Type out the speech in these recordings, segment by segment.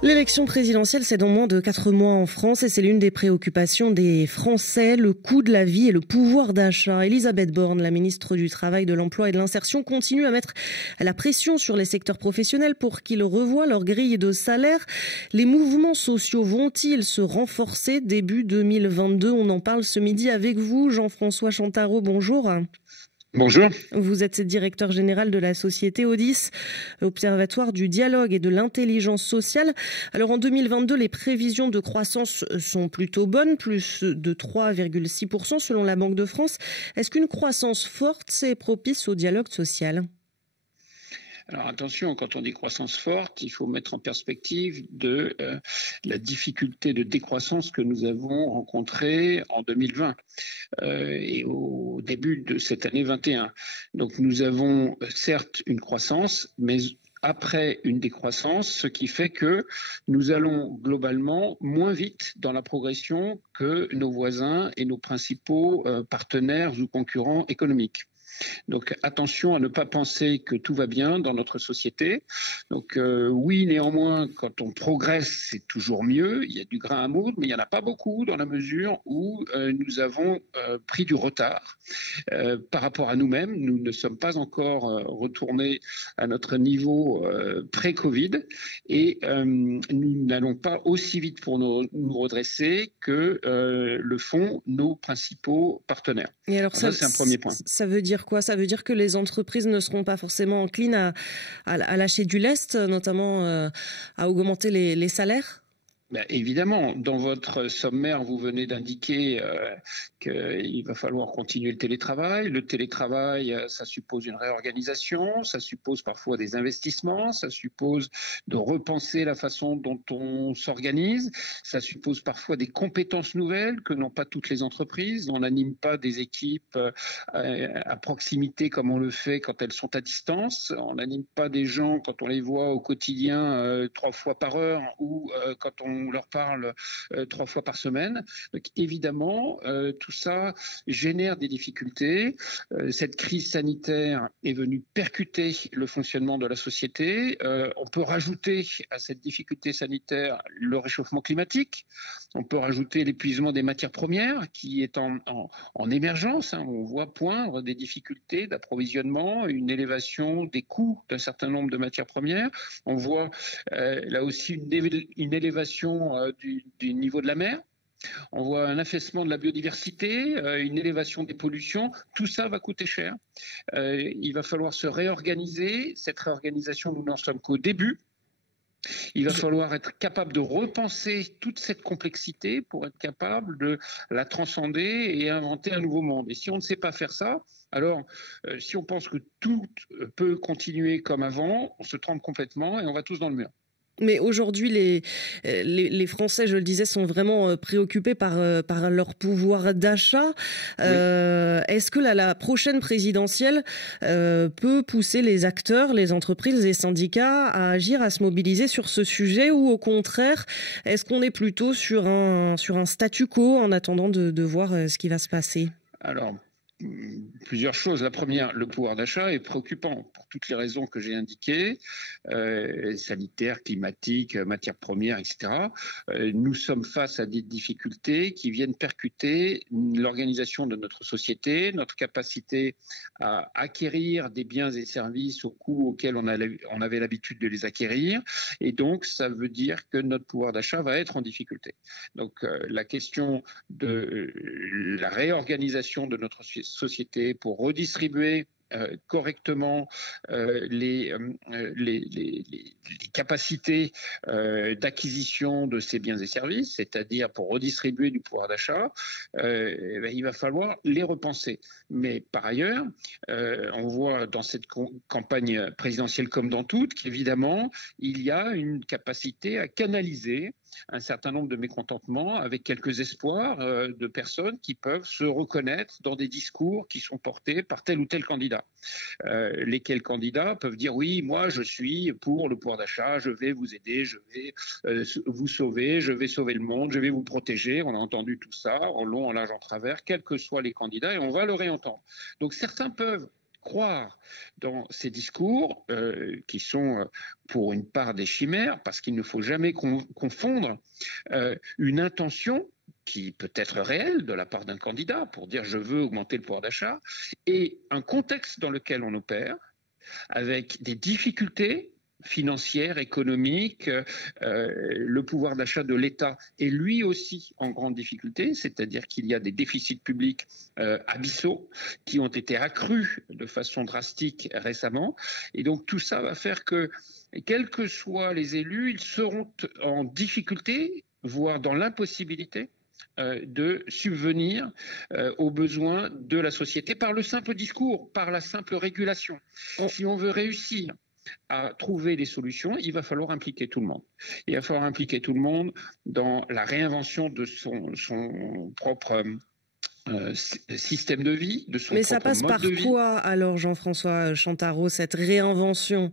L'élection présidentielle, c'est dans moins de 4 mois en France et c'est l'une des préoccupations des Français, le coût de la vie et le pouvoir d'achat. Elisabeth Borne, la ministre du Travail, de l'Emploi et de l'Insertion, continue à mettre la pression sur les secteurs professionnels pour qu'ils revoient leur grille de salaire. Les mouvements sociaux vont-ils se renforcer début 2022 ? On en parle ce midi avec vous, Jean-François Chantaro, bonjour. Bonjour. Vous êtes directeur général de la société Odis, Observatoire du dialogue et de l'intelligence sociale. Alors en 2022, les prévisions de croissance sont plutôt bonnes, plus de 3,6% selon la Banque de France. Est-ce qu'une croissance forte, c'est propice au dialogue social ? Alors attention, quand on dit croissance forte, il faut mettre en perspective la difficulté de décroissance que nous avons rencontrée en 2020 et au début de cette année 21. Donc nous avons certes une croissance, mais après une décroissance, ce qui fait que nous allons globalement moins vite dans la progression que nos voisins et nos principaux partenaires ou concurrents économiques. Donc attention à ne pas penser que tout va bien dans notre société. Donc oui, néanmoins, quand on progresse, c'est toujours mieux. Il y a du grain à moudre, mais il n'y en a pas beaucoup dans la mesure où nous avons pris du retard par rapport à nous-mêmes. Nous ne sommes pas encore retournés à notre niveau pré-Covid et nous n'allons pas aussi vite pour nous redresser que le font nos principaux partenaires. Et alors ça, c'est un premier point. Ça veut dire quoi ? Ça veut dire que les entreprises ne seront pas forcément enclines à lâcher du lest, notamment à augmenter les salaires ? Ben évidemment, dans votre sommaire, vous venez d'indiquer qu'il va falloir continuer le télétravail. Le télétravail, ça suppose une réorganisation, ça suppose parfois des investissements, ça suppose de repenser la façon dont on s'organise, ça suppose parfois des compétences nouvelles que n'ont pas toutes les entreprises. On n'anime pas des équipes à proximité comme on le fait quand elles sont à distance. On n'anime pas des gens quand on les voit au quotidien 3 fois par heure ou quand on leur parle 3 fois par semaine. Donc évidemment, tout ça génère des difficultés. Cette crise sanitaire est venue percuter le fonctionnement de la société. On peut rajouter à cette difficulté sanitaire le réchauffement climatique. On peut rajouter l'épuisement des matières premières qui est en émergence. On voit poindre des difficultés d'approvisionnement, une élévation des coûts d'un certain nombre de matières premières. On voit là aussi une élévation du niveau de la mer. On voit un affaissement de la biodiversité, une élévation des pollutions. Tout ça va coûter cher. Il va falloir se réorganiser. Cette réorganisation, nous n'en sommes qu'au début. Il va falloir être capable de repenser toute cette complexité pour être capable de la transcender et inventer un nouveau monde. Et si on ne sait pas faire ça, alors si on pense que tout peut continuer comme avant, on se trompe complètement et on va tous dans le mur. Mais aujourd'hui, les Français, je le disais, sont vraiment préoccupés par leur pouvoir d'achat. Oui. Est-ce que la prochaine présidentielle peut pousser les acteurs, les entreprises, les syndicats à agir, à se mobiliser sur ce sujet, ou au contraire, est-ce qu'on est plutôt sur un statu quo en attendant de voir ce qui va se passer ? Alors, plusieurs choses. La première, le pouvoir d'achat est préoccupant pour toutes les raisons que j'ai indiquées, sanitaires, climatiques, matières premières, etc. Nous sommes face à des difficultés qui viennent percuter l'organisation de notre société, notre capacité à acquérir des biens et services au coût auquel on avait l'habitude de les acquérir. Et donc, ça veut dire que notre pouvoir d'achat va être en difficulté. Donc, la question de la réorganisation de notre société pour redistribuer correctement les capacités d'acquisition de ces biens et services, c'est-à-dire pour redistribuer du pouvoir d'achat, il va falloir les repenser. Mais par ailleurs, on voit dans cette campagne présidentielle comme dans toutes qu'évidemment, il y a une capacité à canaliser un certain nombre de mécontentements avec quelques espoirs de personnes qui peuvent se reconnaître dans des discours qui sont portés par tel ou tel candidat. Lesquels candidats peuvent dire oui, moi je suis pour le pouvoir d'achat, je vais vous aider, je vais vous sauver, je vais sauver le monde, je vais vous protéger. On a entendu tout ça en long, en large, en travers, quels que soient les candidats, et on va le réentendre. Donc certains peuvent croire dans ces discours qui sont pour une part des chimères, parce qu'il ne faut jamais confondre une intention qui peut être réelle de la part d'un candidat pour dire je veux augmenter le pouvoir d'achat, et un contexte dans lequel on opère, avec des difficultés financières, économiques, le pouvoir d'achat de l'État est lui aussi en grande difficulté, c'est-à-dire qu'il y a des déficits publics abyssaux qui ont été accrus de façon drastique récemment. Et donc tout ça va faire que, quels que soient les élus, ils seront en difficulté, voire dans l'impossibilité, de subvenir aux besoins de la société par le simple discours, par la simple régulation. Si on veut réussir à trouver des solutions, il va falloir impliquer tout le monde. Il va falloir impliquer tout le monde dans la réinvention de son propre système de vie, de son propre mode de vie. Mais ça passe par quoi alors, Jean-François Chantarot, cette réinvention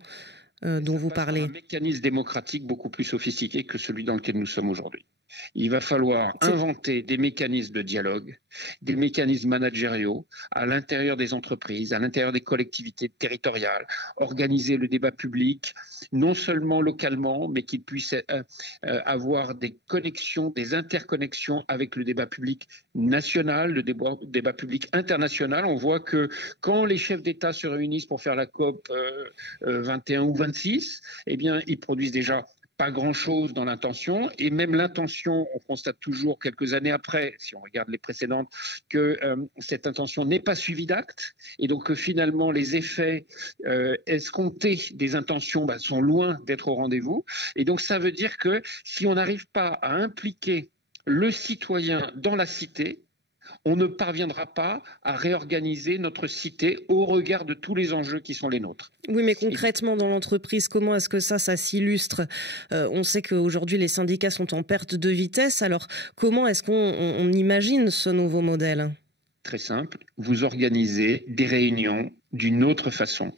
dont vous parlez? Un mécanisme démocratique beaucoup plus sophistiqué que celui dans lequel nous sommes aujourd'hui. Il va falloir inventer des mécanismes de dialogue, des mécanismes managériaux à l'intérieur des entreprises, à l'intérieur des collectivités territoriales, organiser le débat public, non seulement localement, mais qu'il puisse avoir des connexions, des interconnexions avec le débat public national, le débat public international. On voit que quand les chefs d'État se réunissent pour faire la COP 21 ou 26, eh bien, ils produisent déjà pas grand-chose dans l'intention, et même l'intention, on constate toujours quelques années après, si on regarde les précédentes, que cette intention n'est pas suivie d'actes, et donc finalement les effets escomptés des intentions sont loin d'être au rendez-vous. Et donc ça veut dire que si on n'arrive pas à impliquer le citoyen dans la cité, on ne parviendra pas à réorganiser notre cité au regard de tous les enjeux qui sont les nôtres. Oui, mais concrètement, dans l'entreprise, comment est-ce que ça s'illustre? On sait qu'aujourd'hui, les syndicats sont en perte de vitesse. Alors, comment est-ce qu'on imagine ce nouveau modèle? Très simple, vous organisez des réunions d'une autre façon.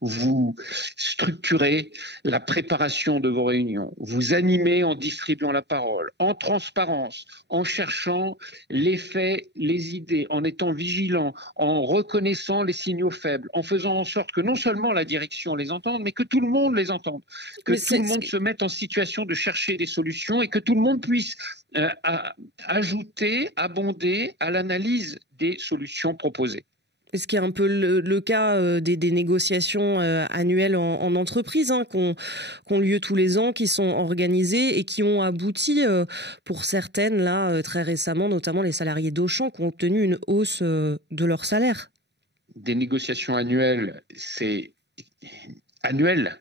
Vous structurez la préparation de vos réunions, vous animez en distribuant la parole, en transparence, en cherchant les faits, les idées, en étant vigilant, en reconnaissant les signaux faibles, en faisant en sorte que non seulement la direction les entende, mais que tout le monde les entende, que tout le monde se mette en situation de chercher des solutions et que tout le monde puisse ajouter, abonder à l'analyse des solutions proposées. Ce qui est un peu le cas des négociations annuelles en entreprise, qui ont lieu tous les ans, qui sont organisées et qui ont abouti, pour certaines, là, très récemment, notamment les salariés d'Auchan, qui ont obtenu une hausse de leur salaire. Des négociations annuelles, c'est annuel.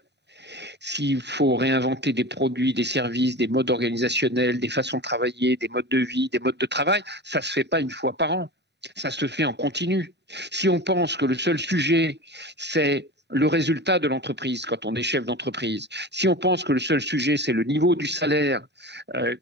S'il faut réinventer des produits, des services, des modes organisationnels, des façons de travailler, des modes de vie, des modes de travail, ça ne se fait pas une fois par an. Ça se fait en continu. Si on pense que le seul sujet, c'est le résultat de l'entreprise quand on est chef d'entreprise, si on pense que le seul sujet, c'est le niveau du salaire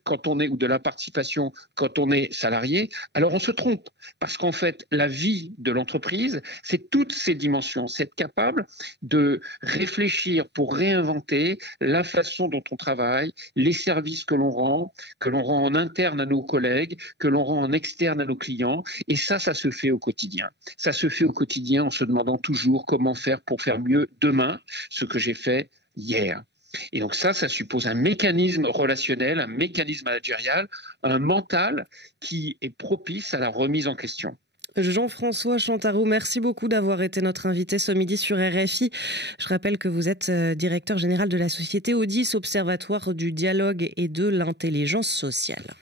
quand on est, ou de la participation quand on est salarié, alors on se trompe. Parce qu'en fait, la vie de l'entreprise, c'est toutes ces dimensions. C'est être capable de réfléchir pour réinventer la façon dont on travaille, les services que l'on rend en interne à nos collègues, que l'on rend en externe à nos clients. Et ça se fait au quotidien. Ça se fait au quotidien en se demandant toujours comment faire pour faire mieux demain, ce que j'ai fait hier. Et donc ça suppose un mécanisme relationnel, un mécanisme managérial, un mental qui est propice à la remise en question. Jean-François Chantarot, merci beaucoup d'avoir été notre invité ce midi sur RFI. Je rappelle que vous êtes directeur général de la société Audis, Observatoire du dialogue et de l'intelligence sociale.